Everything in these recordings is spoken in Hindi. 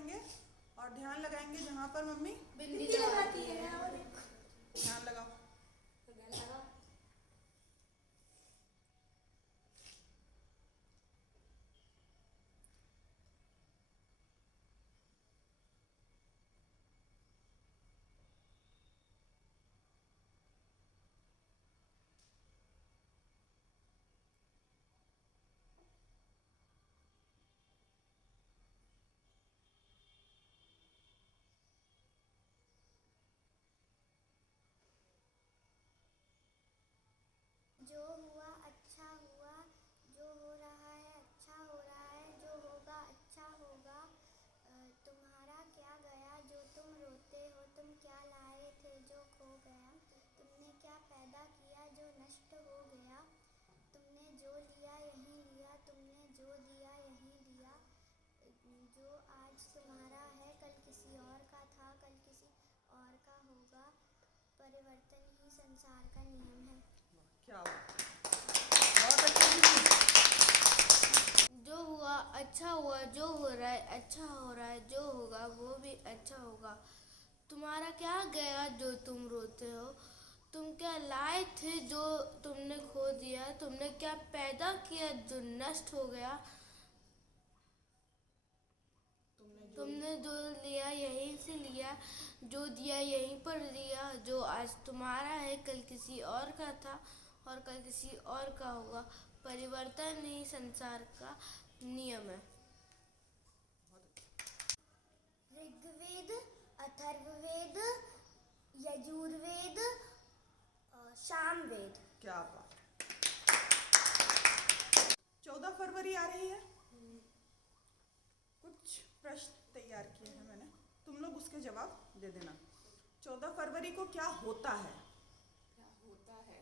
करेंगे और ध्यान लगाएंगे जहाँ पर मम्मी बिंदी लगाती है। ध्यान लगाओ। जो हुआ अच्छा हुआ, जो हो रहा है अच्छा हो रहा है, जो होगा अच्छा होगा। तुम्हारा क्या गया जो तुम रोते हो, तुम क्या लाए थे जो खो गया, तुमने क्या पैदा किया जो नष्ट हो गया, तुमने जो लिया यहीं लिया, तुमने जो दिया यहीं दिया। जो आज तुम्हारा है कल किसी और का था, कल किसी और का होगा। परिवर्तन ही संसार का नियम है। क्या बहुत अच्छी। जो हुआ अच्छा हुआ, जो हो रहा है अच्छा हो रहा है, जो होगा वो भी अच्छा होगा। तुम्हारा क्या गया जो तुम रोते हो, तुम क्या लाए थे जो तुमने खो दिया, तुमने क्या पैदा किया जो नष्ट हो गया, तुमने जो लिया यहीं से लिया, जो दिया यहीं पर दिया। जो आज तुम्हारा है कल किसी और का था और कल किसी और का होगा। परिवर्तन ही संसार का नियम है। ऋग्वेद, अथर्ववेद, यजुर्वेद, सामवेद। क्या बात। 14 फरवरी आ रही है। कुछ प्रश्न तैयार किए हैं मैंने, तुम लोग उसके जवाब दे देना। 14 फरवरी को क्या होता है? क्या होता है?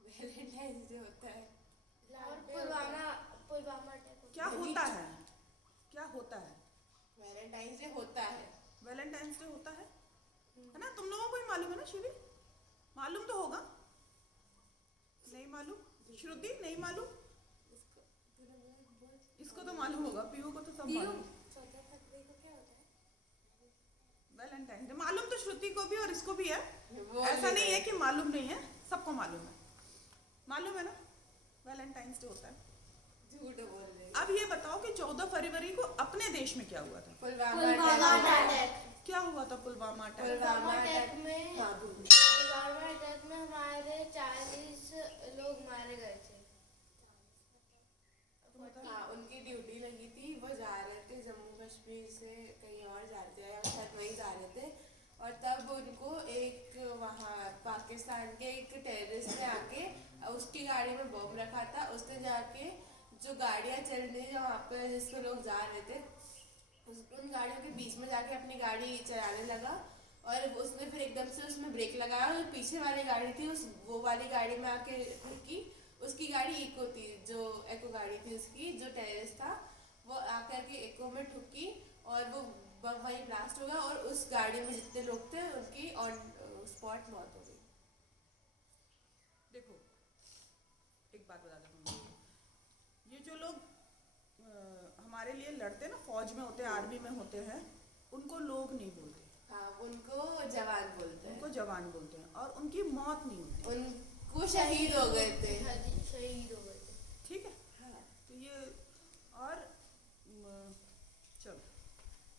वैलेंटाइंस डे होता है। और पुलवामा क्या होता है? क्या होता है? वैलेंटाइंस डे होता है। वैलेंटाइंस डे होता है ना? तुम लोगों को ही मालूम है ना शिवी? मालूम तो होगा। नहीं मालूम? श्रुति नहीं मालूम? इसको तो मालूम होगा, पीयू को तो सब मालूम। 14 फरवरी को क्या होता है? वैलेंटाइन डे मालूम तो श्रुति को भी और इसको भी है। वो ऐसा नहीं है कि मालूम नहीं है, सबको मालूम है। मालूम है ना वैलेंटाइंस डे होता है। झूठ बोल रहे। अब ये बताओ कि 14 फरवरी को अपने देश में क्या हुआ था? पुलवामा अटैक। क्या हुआ था पुलवामा अटैक? पुलवामा अटैक में हाँ, बोलो। पुलवामा अटैक में हमारे 40 लोग मारे गए थे। हाँ, उनकी ड्यूटी लगी थी, वो जा रहे थे जम्मू कश्मीर से कहीं और जा रहे थे या शायद वहीं जा रहे थे। और तब उनको एक वहाँ पाकिस्तान के एक टेररिस्ट ने आके उसकी गाड़ी में बम रखा था। उसने जाके जो गाड़ियाँ चल रही थी वहाँ पे जिसमें लोग जा रहे थे, उन गाड़ियों के बीच में जाके अपनी गाड़ी चलाने लगा। और उसने फिर एकदम से उसमें ब्रेक लगाया और पीछे वाली गाड़ी थी वो वाली गाड़ी में आके ठुकी। उसकी गाड़ी इको थी, जो एको गाड़ी थी उसकी, जो टेररिस्ट था वो आकर के एको में ठुकी और वो बम वहीं ब्लास्ट हो गया और उस गाड़ी में जितने लोग थे उनकी ऑन स्पॉट मौत हो गई। देखो एक बात बता दूँ, ये जो लोग हमारे लिए लड़ते हैं ना, फौज में होते हैं, आर्मी में होते हैं, उनको लोग नहीं बोलते। हाँ, उनको जवान बोलते हैं। उनको जवान बोलते हैं और उनकी मौत नहीं होती। उनको शहीद हो गए थे। शहीद हो गए थे। ठीक है। हाँ। तो ये और चलो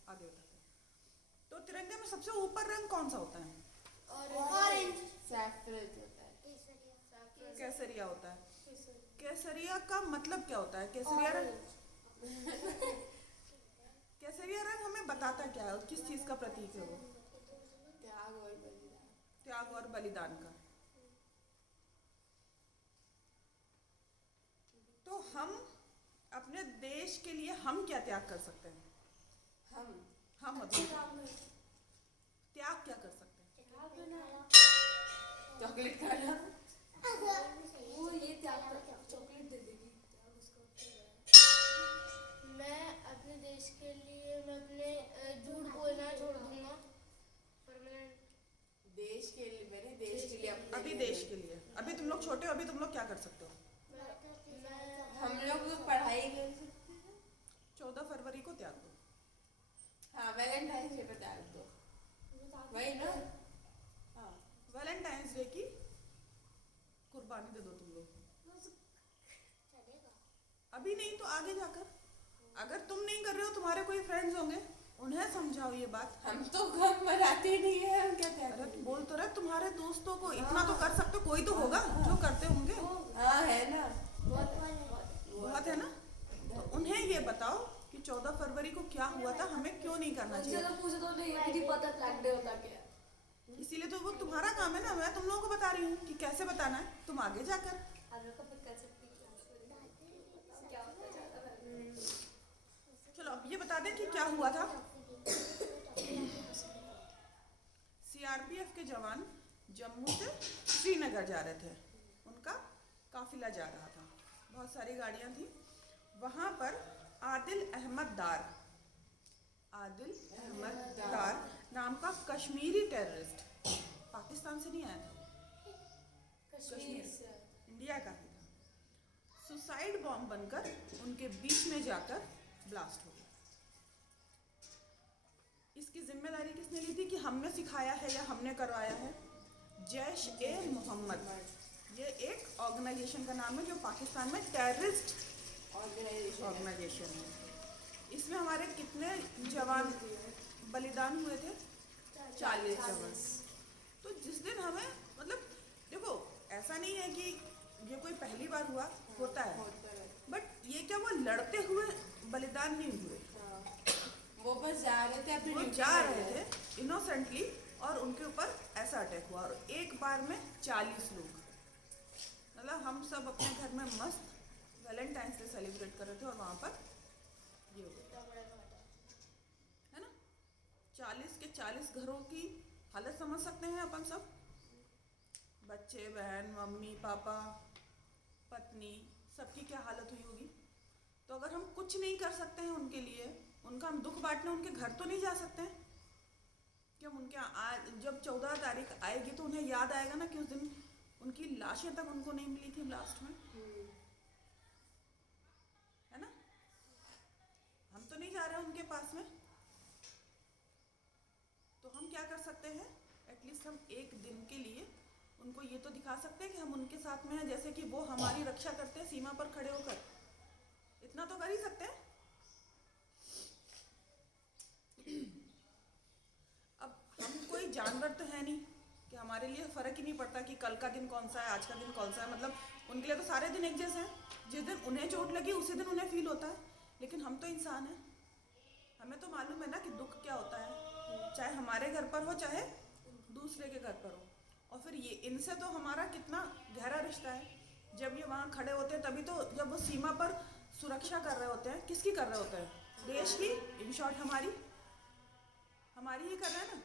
आगे बताते हैं। तो तिरंगे में सबसे ऊपर रंग कौन सा होता है? ऑरेंज। सैफरन होता है। केसरिया होता है। केसरिया का मतलब क्या होता है? केसरिया रंग, केसरिया रंग हमें बताता क्या है? किस चीज का प्रतीक है वो? त्याग और बलिदान। त्याग और बलिदान का। तो हम अपने देश के लिए हम क्या त्याग कर सकते हैं? हम अपने त्याग क्या कर सकते हैं? चॉकलेट खाना। वो ये चॉकलेट दे देगी। मैं अपने देश के लिए मैं अपने झूठ बोलना छोड़ दूंगा। परमानेंट देश के लिए, मेरे देश के लिए, अपने अभी लिए देश के लिए, अभी तुम लोग छोटे हो, अभी तुम लोग क्या कर सकते हो? हम लोग पढ़ाई कर सकते हैं। 14 फरवरी को त्याग दो। हाँ, वैलेंटाइंस डे पे डाल दो, वही ना। हाँ, वैलेंटाइंस डे की कुर्बानी दे दो तुम लोग। अभी नहीं तो आगे जाकर, अगर तुम नहीं कर रहे हो, तुम्हारे कोई फ्रेंड्स होंगे, उन्हें समझाओ ये बात। हम तो गम मनाते नहीं है, हम क्या अरे कहते तुम बोल तो रहे तुम्हारे दोस्तों को इतना तो कर सकते हो, कोई तो होगा जो करते होंगे। हाँ है ना, बहुत है ना। तो उन्हें ये बताओ कि 14 फरवरी को क्या हुआ था, हमें क्यों नहीं करना चाहिए। पूछे तो नहीं है कि पता फ्लैग डे होता क्या है। इसीलिए तो वो तुम्हारा काम है ना, मैं तुम लोगों को बता रही हूँ कि कैसे बताना है, तुम आगे जाकर। चलो अब ये बता दें कि क्या हुआ था। सीआरपीएफ के जवान जम्मू से श्रीनगर जा रहे थे, उनका काफिला जा रहा था, बहुत सारी गाड़ियां थी। वहां पर आदिल अहमद डार नाम का कश्मीरी टेररिस्ट, पाकिस्तान से नहीं आया था, कश्मीर से इंडिया का ही था, सुसाइड बॉम्ब बनकर उनके बीच में जाकर ब्लास्ट हो गया। इसकी जिम्मेदारी किसने ली थी, कि हमने सिखाया है या हमने करवाया है? जैश ए मोहम्मद, ये एक ऑर्गेनाइजेशन का नाम है जो पाकिस्तान में टेररिस्ट ऑर्गेनाइजेशन है। इसमें हमारे कितने जवान बलिदान हुए थे? 40 जवान। तो जिस दिन हमें, मतलब देखो ऐसा नहीं है कि ये कोई पहली बार हुआ, होता है, बट ये क्या वो लड़ते हुए बलिदान नहीं हुए, वो बस जा रहे थे, अपनी वो ड्यूटी जा कर रहे थे इनोसेंटली, और उनके ऊपर ऐसा अटैक हुआ और एक बार में 40 लोग। मतलब हम सब अपने घर में मस्त वैलेंटाइंस डे सेलिब्रेट कर रहे थे और वहाँ पर ये हो गया, है ना। 40 के 40 घरों की हालत समझ सकते हैं अपन सब, बच्चे, बहन, मम्मी, पापा, पत्नी, सबकी क्या हालत हुई होगी। तो अगर हम कुछ नहीं कर सकते हैं उनके लिए, उनका हम दुख बांटने उनके घर तो नहीं जा सकते हैं कि हम उनके आज जब 14 तारीख आएगी तो उन्हें याद आएगा ना कि उस दिन उनकी लाशें तक उनको नहीं मिली थी ब्लास्ट में, है ना। हम तो नहीं जा रहे उनके पास में, तो हम क्या कर सकते हैं, एटलीस्ट हम एक दिन के लिए उनको ये तो दिखा सकते हैं कि हम उनके साथ में हैं, जैसे कि वो हमारी रक्षा करते हैं सीमा पर खड़े होकर, इतना तो कर ही सकते हैं। अब हम कोई जानवर तो है नहीं कि हमारे लिए फर्क ही नहीं पड़ता कि कल का दिन कौन सा है, आज का दिन कौन सा है, मतलब उनके लिए तो सारे दिन एक जैसे हैं। जिस दिन उन्हें चोट लगी उसी दिन उन्हें फील होता है, लेकिन हम तो इंसान हैं, हमें तो मालूम है ना कि दुख क्या होता है, चाहे हमारे घर पर हो चाहे दूसरे के घर पर हो। और फिर ये इनसे तो हमारा कितना गहरा रिश्ता है, जब ये वहाँ खड़े होते हैं तभी तो, जब वो सीमा पर सुरक्षा कर रहे होते हैं, किसकी कर रहे होते हैं, देश की, इन शॉर्ट हमारी ही कर रहे हैं ना।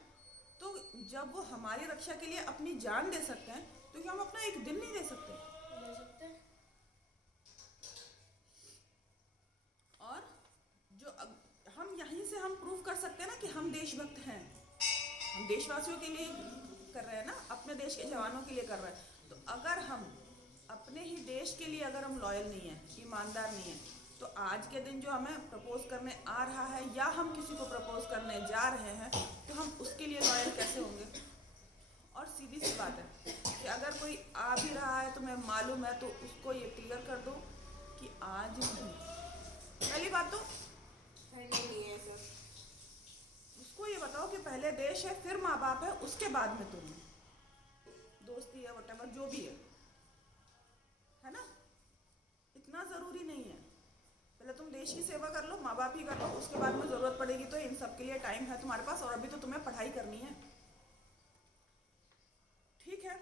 तो जब वो हमारी रक्षा के लिए अपनी जान दे सकते हैं, तो क्या हम अपना एक दिन नहीं दे सकते? और जो हम यहीं से हम प्रूव कर सकते हैं ना कि हम देशभक्त हैं, हम देशवासियों के लिए कर रहे हैं ना, अपने देश के जवानों के लिए कर रहे हैं। तो अगर हम अपने ही देश के लिए अगर हम लॉयल नहीं हैं, ईमानदार नहीं हैं, तो आज के दिन जो हमें प्रपोज करने आ रहा है या हम किसी को प्रपोज करने जा रहे हैं, तो हम उसके लिए लॉयल कैसे होंगे? और सीधी सी बात है कि अगर कोई आ भी रहा है, तुम्हें मालूम है, तो उसको ये क्लियर कर दो कि आज नहीं। पहली बात तो नहीं है सर, उसको ये बताओ कि पहले देश है, फिर माँ बाप है, उसके बाद में तुम, दोस्ती है, व्हाटएवर जो भी है ना। इतना ज़रूरी नहीं है, पहले तुम देश की सेवा कर लो, माँ बाप ही कर लो, उसके बाद में ज़रूरत पड़ेगी तो इन सब के लिए टाइम है तुम्हारे पास, और अभी तो तुम्हें पढ़ाई करनी है, ठीक है।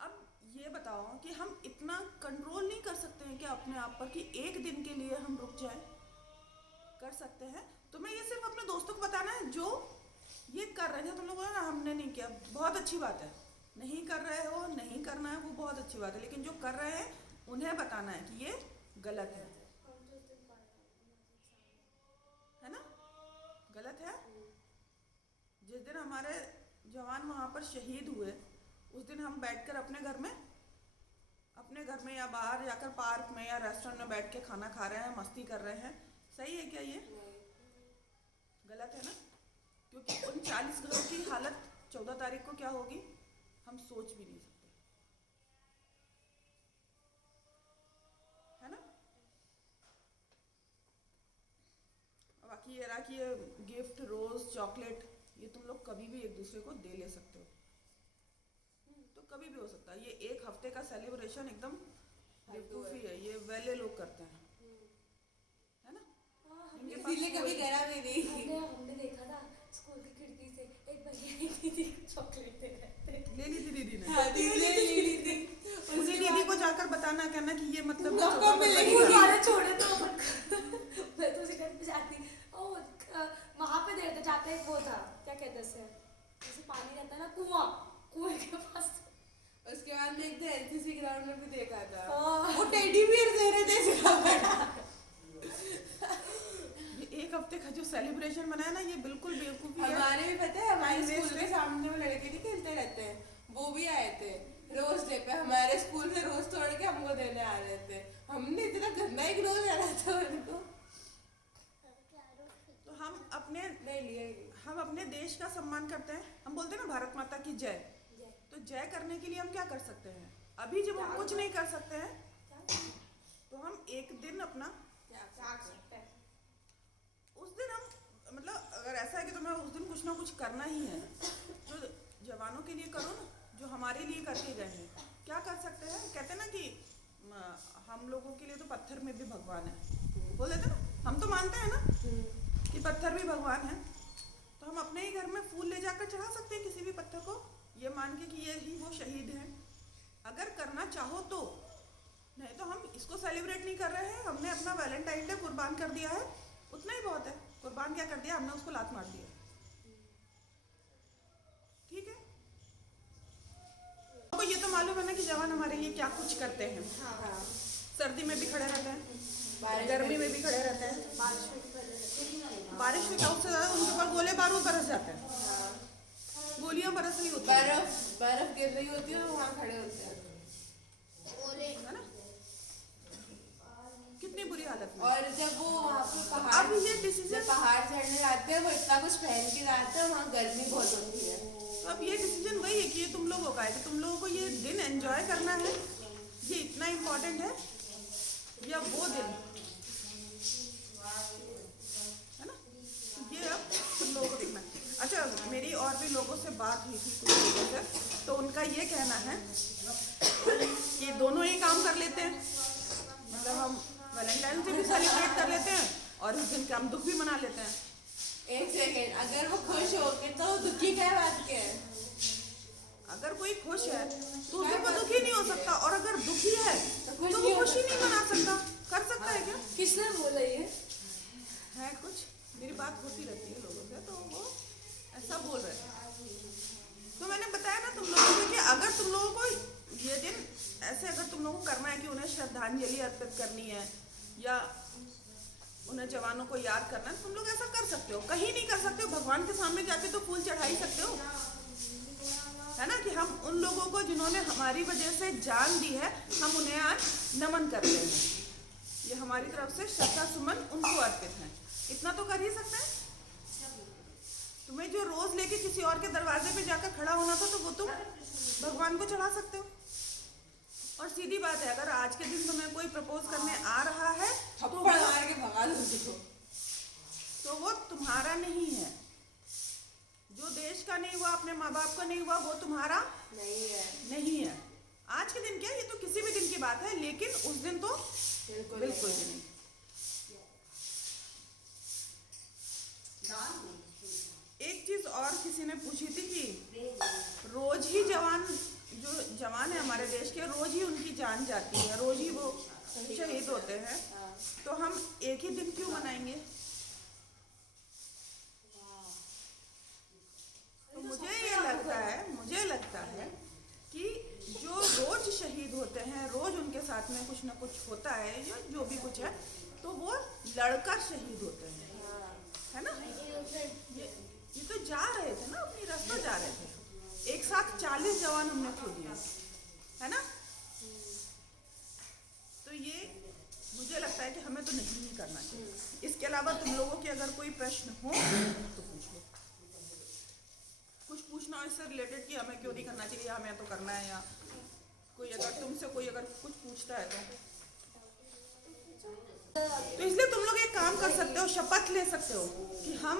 अब ये बताओ कि हम इतना कंट्रोल नहीं कर सकते हैं क्या अपने आप पर कि एक दिन के लिए हम रुक जाएं? कर सकते हैं। तुम्हें ये सिर्फ अपने दोस्तों को बताना है जो ये कर रहे थे, तुम लोग बोला ना हमने नहीं किया, बहुत अच्छी बात है। नहीं कर रहे हो, नहीं करना है, वो बहुत अच्छी बात है, लेकिन जो कर रहे हैं उन्हें बताना है कि ये गलत है ना, गलत है। जिस दिन हमारे जवान वहाँ पर शहीद हुए, उस दिन हम बैठकर अपने घर में या बाहर जाकर पार्क में या रेस्टोरेंट में बैठ के खाना खा रहे हैं, मस्ती कर रहे हैं, सही है क्या ये? गलत है ना, क्योंकि उन 40 घरों की हालत 14 तारीख को क्या होगी हम सोच भी नहीं सकते, है ना। बाकी ये रहा कि ये गिफ्ट, रोज, चॉकलेट, ये तुम लोग कभी भी एक दूसरे को दे ले सकते हो, तो कभी भी हो सकता है। ये एक हफ्ते का सेलिब्रेशन एकदम बेवकूफ़ी है, ये वेले लोग करते हैं, है ना। इनके पास इसीलिए कभी करा भी नहीं। हमने देखा था स्कूल की खिड़की से एक भैया एक दीदी को चॉकलेट दे रहे थे। ले ली थी दीदी ने, हाँ, दीदी ने ले ली थी। उसी दीदी को जाकर बताना, कहना कि ये मतलब सबको मिलेगी। स्कूल वाले छोड़े तो मैं तो उसे घर पे जाती वहाँ पे देते जाते एक वो था क्या कहते हैं जैसे पानी रहता है ना कुएं के पास। उसके बाद में एक तो एनसीसी ग्राउंड में भी देखा था, हाँ। वो टेडी बियर दे रहे थे ये एक हफ्ते का जो सेलिब्रेशन बनाया ना, ये बिल्कुल बेवकूफ़ी है। हमारे भी पता है, हमारे Time waste स्कूल के सामने वो लड़के नहीं खेलते रहते हैं, वो भी आए थे रोज डे पे, हमारे स्कूल से रोज तोड़ के हमको देने आ रहे थे। हमने इतना गंदा इग्नोर करा था उनको। तो नहीं हम अपने देश का सम्मान करते हैं, हम बोलते हैं ना भारत माता की जय, तो जय करने के लिए हम क्या कर सकते हैं? अभी जब हम कुछ नहीं कर सकते हैं तो हम एक दिन अपना, उस दिन हम मतलब अगर ऐसा है कि तुम्हें उस दिन कुछ ना कुछ करना ही है, तो जवानों के लिए करो ना, जो हमारे लिए करके गए हैं। क्या कर सकते हैं? कहते हैं ना कि हम लोगों के लिए तो पत्थर में भी भगवान है, बोल देते ना, हम तो मानते हैं ना कि पत्थर भी भगवान है, तो हम अपने ही घर में फूल ले जाकर चढ़ा सकते हैं किसी भी पत्थर को, ये मान के कि ये ही वो शहीद हैं, अगर करना चाहो तो। नहीं तो हम इसको सेलिब्रेट नहीं कर रहे हैं, हमने अपना वैलेंटाइन डे कुर्बान कर दिया है, उतना ही बहुत है। कुर्बान क्या कर दिया? हमने उसको लात मार दिया, ठीक है। तो ये तो मालूम है ना कि जवान हमारे लिए क्या कुछ करते हैं। सर्दी में भी खड़े रहते हैं, गर्मी में भी खड़े रहते हैं, बारिश में क्या उससे ज्यादा उनके ऊपर गोले बारूद बरस जाते हैं, गोलियां बरस रही होती हैं, बर्फ गिर रही होती है, वहाँ खड़े होते हैं, है ना, कितनी बुरी हालत में। और जब वो वहाँ पे अब ये डिसीजन, पहाड़ चढ़ने जाते हैं, वो इतना कुछ पहन के जाते हैं, वहाँ गर्मी बहुत होती है। तो अब ये डिसीजन वही है कि ये तुम लोगों का है कि तुम लोगों को ये दिन एंजॉय करना है, ये इतना इम्पोर्टेंट है, या वो दिन, है ना। तो ये अब तुम लोगों को देखना है। अच्छा, मेरी और भी लोगों से बात हुई थी कुछ लोगों से, तो उनका ये कहना है कि दोनों ही काम कर लेते हैं, मतलब हम वैलेंटाइन डे भी सेलिब्रेट कर लेते हैं और इस दिन का हम दुख भी मना लेते हैं। एक सेकेंड, अगर वो खुश हो के तो दुखी क्या बात के है? अगर कोई खुश है तो उस दिन वो दुखी नहीं हो सकता, और अगर दुखी है तो तो वो खुशी नहीं मना सकता। कर सकता है क्या? किसने बोला ये? है कुछ, मेरी बात होती रहती है लोगों से, तो वो ऐसा बोल रहे हैं। तो मैंने बताया ना तुम लोगों को कि अगर तुम लोगों को ये दिन ऐसे अगर तुम लोगों को करना है कि उन्हें श्रद्धांजलि अर्पित करनी है या उन्हें जवानों को याद करना है, तुम लोग ऐसा कर सकते हो। कहीं नहीं कर सकते हो, भगवान के सामने जाके तो फूल चढ़ा ही सकते हो, है ना, कि हम उन लोगों को जिन्होंने हमारी वजह से जान दी है, हम उन्हें आज नमन करते हैं, ये हमारी तरफ से श्रद्धा सुमन उनको अर्पित है। इतना तो कर ही सकते हैं। तुम्हें जो रोज लेके किसी और के दरवाजे पे जाकर खड़ा होना था, तो वो तुम भगवान को चढ़ा सकते हो। और सीधी बात है, अगर आज के दिन तुम्हें कोई प्रपोज करने आ रहा है थप्पड़ मार के भगा दो उसको, तो वो तुम्हारा नहीं है। जो देश का नहीं हुआ, अपने माँ बाप का नहीं हुआ, वो तुम्हारा नहीं है। आज के दिन क्या, ये तो किसी भी दिन की बात है, लेकिन उस दिन तो बिल्कुल भी नहीं। एक चीज और किसी ने पूछी थी कि रोज ही जो जवान है हमारे देश के, रोज ही उनकी जान जाती है, रोज ही वो शहीद होते हैं, तो हम एक ही दिन क्यों मनाएंगे? तो मुझे लगता है कि जो रोज शहीद होते हैं, रोज उनके साथ में कुछ ना कुछ होता है, या जो भी कुछ है, तो वो लड़कर शहीद होते हैं, है ना। ये तो जा रहे थे ना, अपनी रास्ता जा रहे थे, एक साथ 40 जवान हमने खो दिए, है ना। तो ये मुझे लगता है कि हमें तो नहीं करना चाहिए। इसके अलावा अलावा तुम लोगों के अगर कोई प्रश्न हो तो पूछ लो। कुछ पूछना हो इससे रिलेटेड कि हमें क्यों नहीं करना चाहिए, हमें तो करना है, या कोई अगर तुमसे कोई अगर कुछ पूछता है तो इसलिए तुम लोग एक काम कर सकते हो, शपथ ले सकते हो कि हम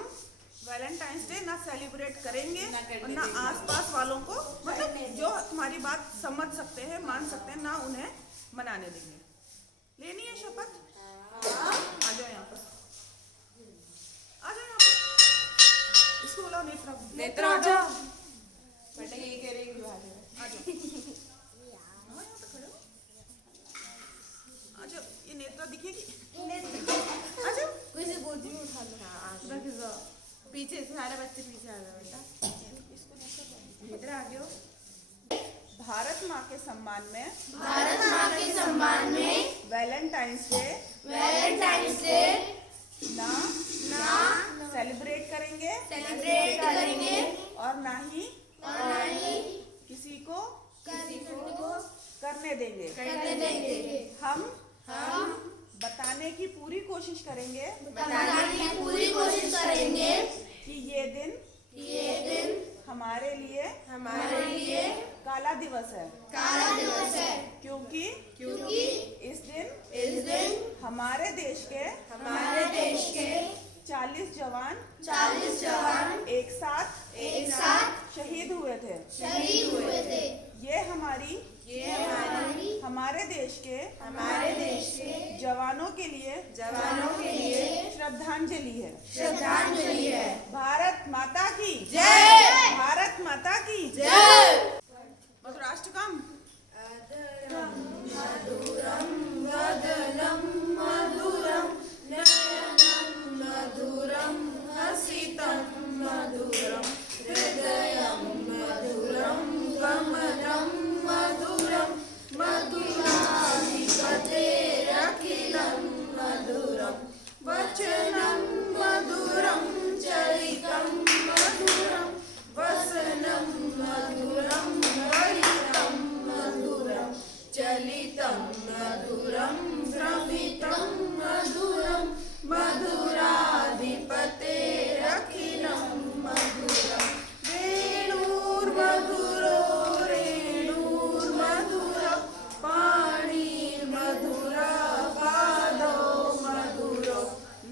वैलेंटाइंस डे ना सेलिब्रेट करेंगे और ना आसपास वालों को, मतलब जो तुम्हारी बात समझ सकते हैं, मान सकते हैं, ना उन्हें मनाने देंगे। लेनी है शपथ? आ जाओ यहाँ पर, आ जाओ यहाँ पर। इसको बुलाओ नेत्रा। नेत्रा आ जाओ। बेटा यही कह रही है कि आ जाओ। आ जाओ, हाँ यहाँ पे खड़े हो। आ जाओ, ये नेत्रा दिखेगी। आ जाओ। कोई से गोदी में उठा लो। रख दो। पीछे सारे बच्चे पीछे आ जाओ बेटा। नेत्रा आ जाओ। भारत माँ के सम्मान में, भारत माँ के सम्मान में वैलेंटाइंस डे ना सेलिब्रेट करेंगे और ना ही किसी को करने देंगे। हम बताने की पूरी कोशिश करेंगे कि ये दिन हमारे लिए काला दिवस है, क्योंकि इस दिन हमारे देश के 40 जवान एक साथ शहीद हुए थे। ये हमारे देश के जवानों के लिए श्रद्धांजलि है। भारत माता की जय। भारत माता की जय। राष्ट्रगान। मधुरम वदनम मधुरम नयनम मधुरम हसितम मधुरम हृदयम मधुरम कमलम मधुरम मधुराधिपतेरखिलं मधुरम वचनं मधुरं चरितं मधुरं वसनं मधुरं वलितं मधुरं चलितं मधुरं भ्रमितं मधुरं मधुराधिपतेरखिलं मधुरं वेणुर्मधुरो रेणुर्मधुरं पाणिर्मधुरा पादौ मधुरो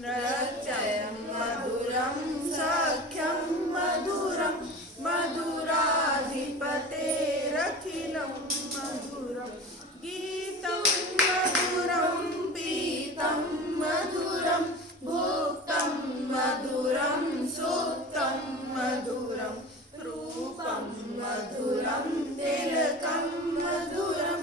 नृत्यं मधुरं सख्यं मधुरं मधुराधिपतेरखिलं मधुरं गीतं मधुरं पीतं मधुरं भुक्तं मधुरं सुप्तं मधुरं रूपं मधुरं तिलकं मधुरं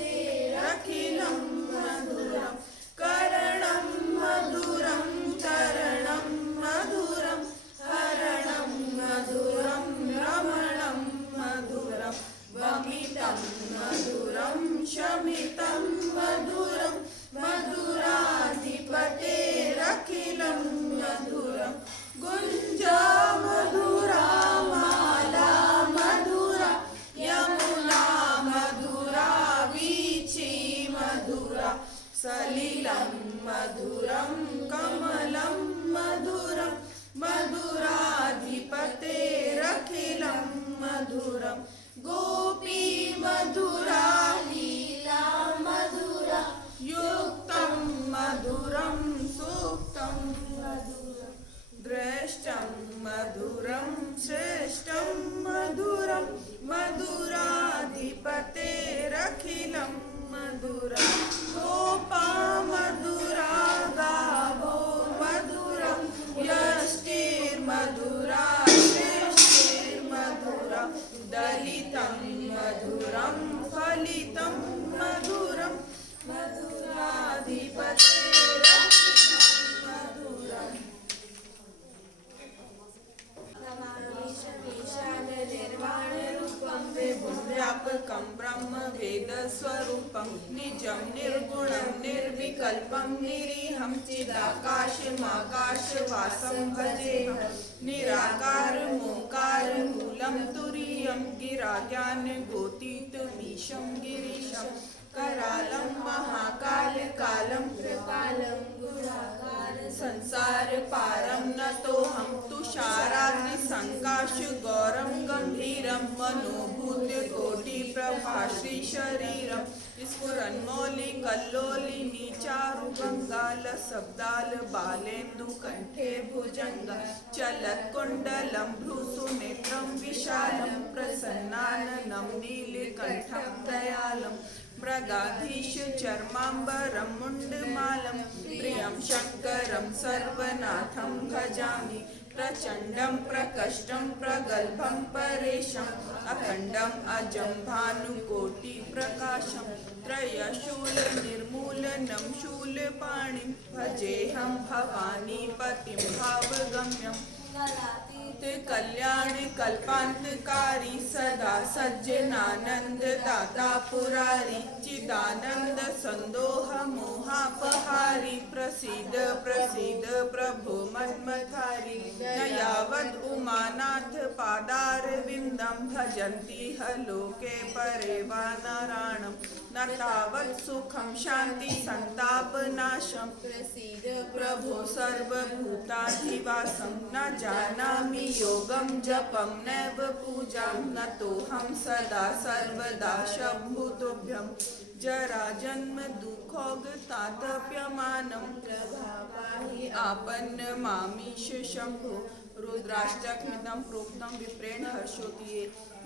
मधुराधिपतेरखिलं मधुरं करणं मधुरं करणं मधुरं हरणं मधुरं रमणं मधुरं वमितं मधुरं शमितं मधुरं मधुराधिपतेरखिलं मधुरं गुञ्जा मधुरा माला मधुरा यमुना मधुरा वीची मधुरा सलिलं मधुरं कमलं मधुरं मधुराधिपतेरखिलं मधुरं गोपी मधुरा लीला मधुरा युक्तं मधुरं सूक्तं मधुरं दृष्टं मधुरं श्रेष्ठं मधुरं मधुराधिपतेरखिलं मधुरं गोपा मधुरा गावो मधुरं यष्टिर्मधुरा श्रेष्ठिर्मधुरा दलितं मधुरं फलितं मधुरं मधुराधिपतेरखिलं मधुरम् निर्वाणरूपं विभुव्यापकं ब्रह्म वेदस्वरूपं निजं निर्गुणं निर्विकल्पं निरीहं चिदाकाशमाकाशवासं भजेऽहं निराकारमोकारमूलं तुरीयं गिराज्ञानगोतीतमीशं गिरीशं करालं महाकालकालं कृपालं संसार पारम न तो हम तुषाराग्नि संकाश गौरम गंभीरम मनोभूत कोटि प्रभा श्री शरीरम स्फुरन्मौलि कल्लोलिनी चारु गंगाल शब्दाल बालेन्दु कंठे भुजंग चलत् कुंडलम भ्रूसुनेत्रम विशालम प्रसन्नाननं नीलकंठं दयालम मृगाधीश चर्मांबरं मुंडमालं प्रियं शंकरं सर्वनाथं भजामि प्रचंडं प्रकष्टं प्रगल्भं परेशम् अखंडं अजं भानुकोटि प्रकाशं त्रयशूल निर्मूलनं शूलपाणिं भजेऽहं भवानी पतिं भावगम्यम् कल्याण कल्पांतकारी सदा सज्जनानंद दाता पुरारी चिदानंद संदोह मोहापहारी प्रसीद प्रसीद प्रभो मन्मथारी न यावत् उमानाथ पादार विंदम भजन्ति ह लोके परे वा नारायणं न तावत् सुखं शांति संताप नाशं प्रसीद प्रभो सर्वभूताधिवासं न जानामि योगं जपं नैव पूजां नतोऽहं सदा सर्वदा शम्भुतुभ्यं जरा जन्म दुःखोग तातप्यमानं प्रभावाहि आपन्नमामीश शंभो रुद्राष्टकमिदं प्रोक्तं विप्रेण हर्षोति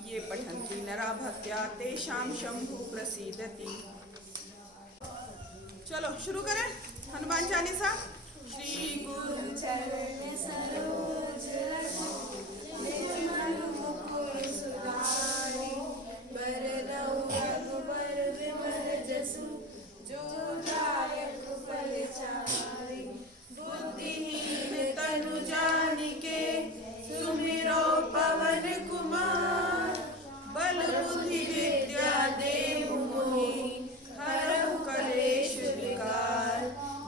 ये पठन्ति नरा भक्त्या तेषां शंभु प्रसीदति। चलो शुरू करें हनुमान चालीसा। श्री गुरु चरण सरोज रज निज मन मुकुर सुधारि बरनउँ रघुबर विमल जसु जो दायक फल चारि बुद्धिहीन तनु जानिके सुमिरो पवन कुमार बल बुद्धि विद्या देहु मोहि हरहु कलेश विकार।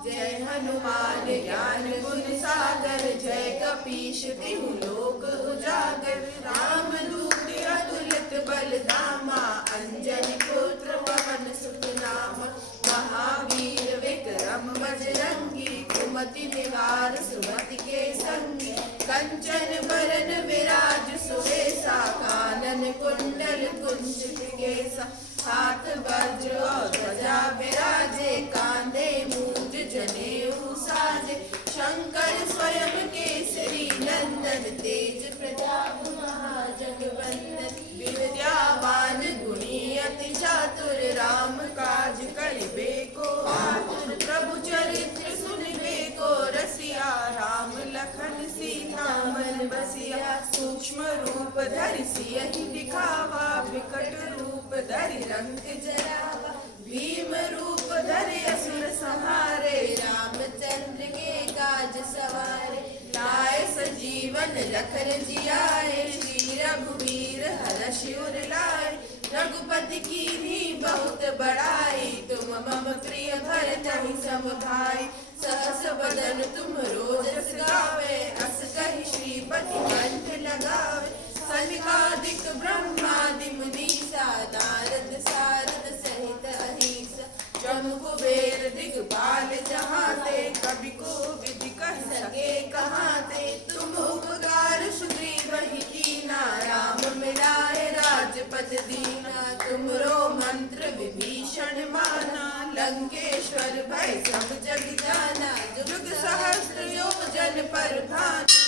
जय हनुमान ज्ञान गुण सागर जय कपीश तिहु लोक उजागर राम दूत अतुलित बल धामा अंजनी पुत्र पवन सुत नामा महावीर विक्रम बजरंगी कुमति निवार सुमति के संगी कंचन बरन विराज सुवेसा कानन कुंडल कुंचित केसा हाथ वज्र और ध्वजा विराजे कांधे मूंज जनेऊ साजे शंकर स्वयं केसरी नंदन तेज प्रताप महाजगवंदन विद्यावान गुणी अति चातुर राम काज करिबे को आतुर प्रभु चरित्र सुनिबे को रसिया राम लखन सीता मन बसिया सूक्ष्म रूप धरि सियहि दिखावा विकट रूप धरि रंग जरावा भीम रूप धरि असुर संहारे रामचंद्र के काज सवारे लाए सजीवन लखन जियाए श्री रघुवीर हर्ष उर लाए रघुपति कीन्ही बहुत बड़ाई तुम मम प्रिय भरतहि सम भाई सहस बदन तुम रोजस गावे अस कहि श्रीपति कंठ लगावे सनकादिक ब्रह्मादि मुनीसा नारद सारद सहित अहिसा जम कुबेर दिगपाल जहाते कवि को विधि कह सके कहाते तुम उपकार सुग्रीवहि कीना राम मिलाए राजपद दीना तुमरो मंत्र विभीषण माना लंकेश्वर भय सब जग जाना जुग सहस्त्र योजन पर भानु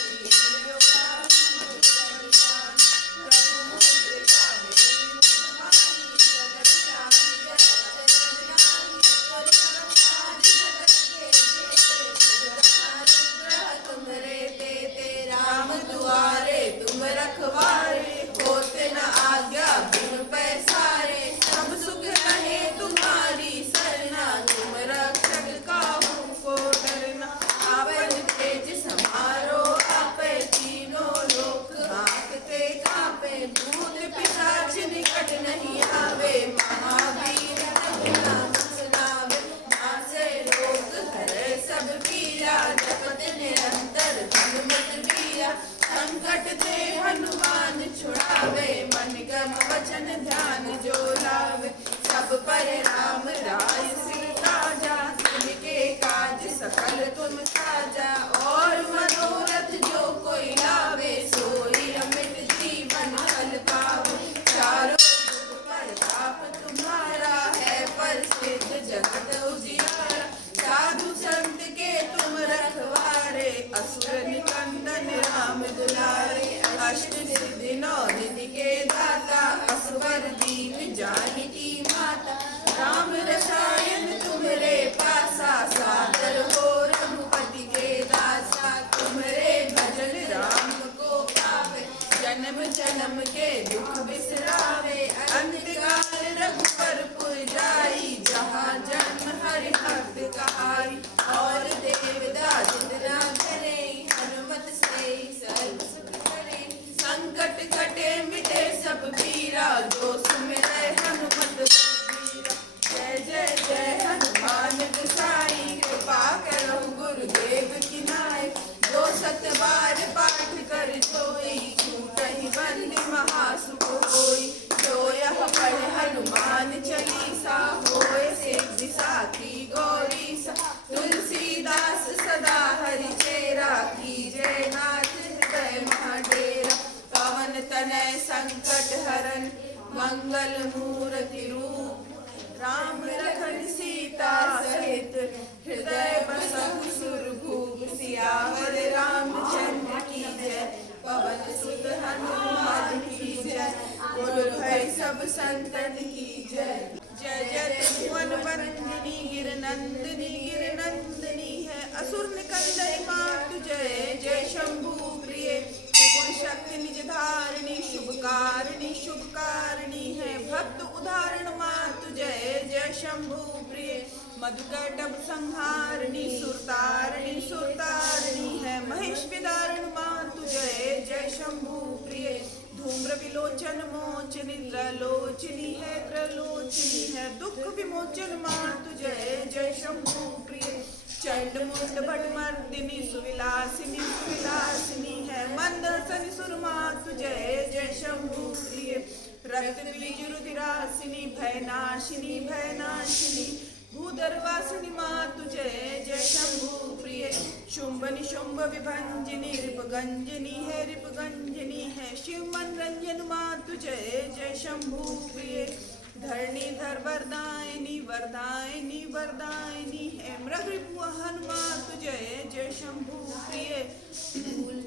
संकट ते हनुमान छुड़ावे मन क्रम वचन ध्यान जो लावे सब पर राम राय सिर ताजा तिनके काज सकल जन्म के दुख बिसरावे, अंतकाल रघुवर पुर जाई, जहाँ जन्म हरि भक्त कहाई। और देवदास जितना धरे, हनुमत से सर्व सुख करे, संकट कटे मिटे सब पीरा, जो सुमिरै हनुमत बलबीरा। जय जय जय हनुमान गोसाई, कृपा करो गुरुदेव की नाय। जो सत बार पाठ कर जोई, छूटहि बंदी महासुख होई। जो यह पढ़ हनुमान चालीसा, होय सिद्धि साखी गौरीसा। तुलसीदास सदा हरि चेरा, कीजय नाथ हृदय महाडेरा। पवन तनय संकट हरन, मंगल मूर्ति रूप, राम लखन सीता सहित हृदय बसहु सुरभूप। सियावर रामचंद्र की जय, पवन सुत हनुमान की जय, बोलो भाई सब संतन की जय। जय जय त्रिभुवन वंदिनी गिरनंदिनी, गिरनंदिनी है असुर निकंदन मातु। जय जय शंभु प्रिय, त्रिगुण शक्ति निज धारिणी, शुभकारिणी शुभकारिणी है भक्त उदाहरण मातु। जय जय शंभु प्रिय, मधुकैटभ संहारिणी, सुरतारिणी सुरतारिणी है महेश विदारण मातु। जय जय शंभु प्रिय, धूम्र विलोचन मोचनी, त्रलोचनी है त्रलोचनी है दुख विमोचन मातु। जय जय शंभु प्रिय, चंड मुंड भट मर्दिनी, सुविलासिनी सुविलासिनी है मंदसनि सुर मातु। जय जय शंभु प्रिय, रक्त बीज रुधिरासिनी, भयनाशिनी भयनाशिनी, भूधरवासिनी मातु। जय जय शंभु प्रिय, शुंभ निशुंभ विभंजनी, रिपगंजनी है रिपगंजनी है शिव मन रंजन मातु। जय जय शंभु प्रिय, धरणीधर वरदायिनी वरदायिनी वरदायिनी है मृगरिपु हनुमातु। जय जय शंभु प्रिय, भूल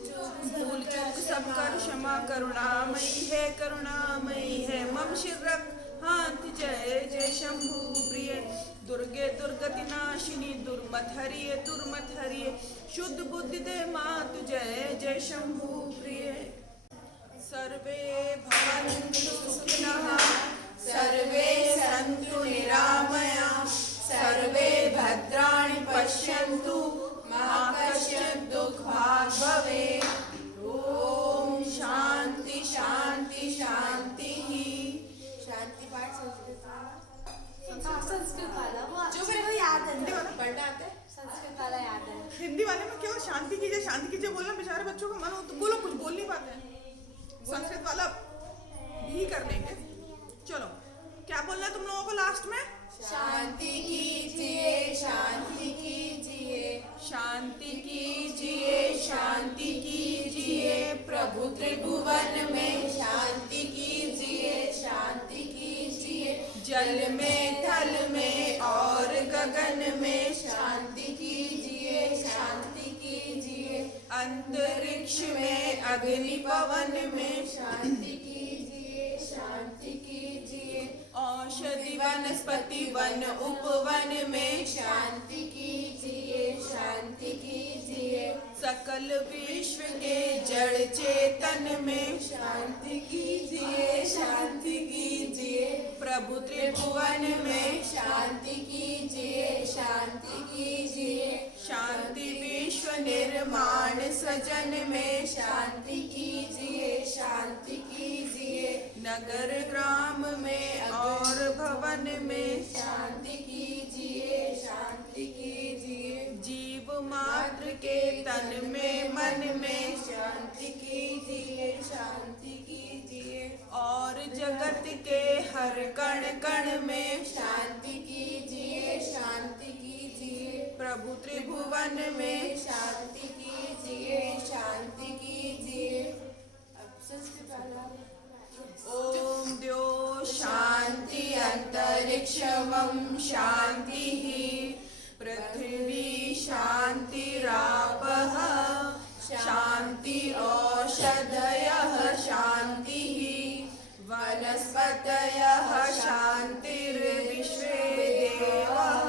चूक सब कर क्षमा, करुणामयी है करुणामयी है मम शिर रख हाथ। जय जय शंभु प्रिय, दुर्गे दुर्गति नाशिनी, दुर्मत हरिये दुर्मत हरिये, शुद्ध बुद्धि दे मातु। जय जय शंभु प्रिय, सर्वे भवन्तु सुखिनः, सर्वे सन्तु निरामया, सर्वे भद्राणि पश्यन्तु, मा कश्चित् दुःखभाग् भवेत्। ओम शांति शांति शांति। शांति पाठ संस्कृत वाला, हाँ संस्कृत वाला वो जो अच्छे मेरे को याद है हिंदी ना। वाला पढ़ना आता है। संस्कृत वाला याद है। हिंदी वाले में केवल शांति कीजिए बोलना, बेचारे बच्चों का मन हो तो बोलो, कुछ बोल नहीं पाते हैं। संस्कृत वाला भी कर लेंगे। चलो क्या बोलना है तुम लोगों को लास्ट में? शांति कीजिए शांति कीजिए, शांति कीजिए शांति कीजिए, प्रभु त्रिभुवन में शांति कीजिए शांति कीजिए। जल में थल में और गगन में शांति कीजिए शांति कीजिए। अंतरिक्ष में अग्नि पवन में शांति कीजिए शांति कीजिए। औषधि वनस्पति वन उपवन में शांति कीजिए शांति कीजिए। सकल विश्व के जड़ चेतन में शांति कीजिए शांति कीजिए। प्रभु त्रिभुवन में शांति कीजिए शांति कीजिए। शांति विश्व निर्माण सजन में शांति कीजिए शांति कीजिए। नगर ग्राम में और भवन में शांति कीजिए शांति कीजिए। जीव मात्र के तन में मन में शांति कीजिए शांति कीजिए। और जगत के हर कण कण में शांति कीजिए शांति कीजिए। प्रभु त्रिभुवन में शांति कीजिए शांति कीजिए। अब संस्कृत वाला। ओम द्यो शांति अंतरिक्षमं शांति पृथ्वी शांतिरापः शांति औषधयः शांति वनस्पतयः शांतिर्विश्वे देवाः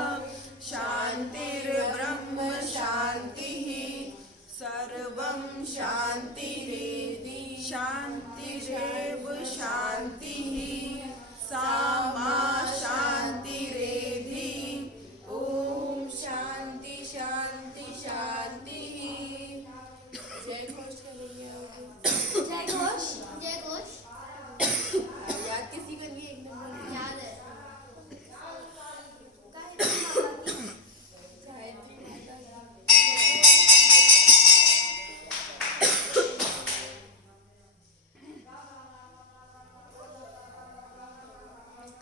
शांतिर्ब्रह्म शांतिः सर्वं शांतिरेधि शान्तिरेव शान्तिः सा मा शान्तिरेधि। ओम शांति शांति शांति। जय घोष करेंगे आप। जय घोष। जय घोष याद किसी को नहीं, एक नंबर याद है। गायत्री माता की।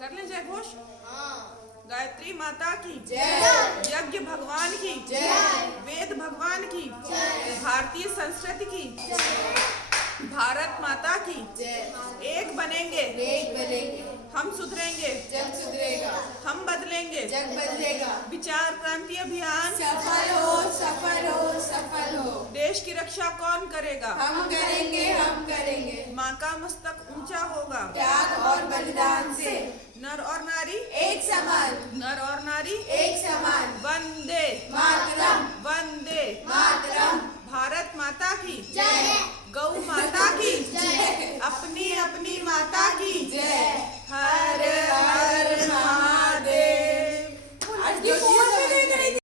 कर ले जय घोष। हाँ। गायत्री माता की जय। यज्ञ भगवान की जय। वेद भगवान की भारतीय संस्कृति की भारत माता की जय। एक बनेंगे एक बनेंगे, हम सुधरेंगे जग सुधरेगा, हम बदलेंगे जग बदलेगा। विचार क्रांति अभियान सफल हो सफल हो सफल हो। देश की रक्षा कौन करेगा? हम करेंगे हम करेंगे। माँ का मस्तक ऊंचा होगा त्याग और बलिदान से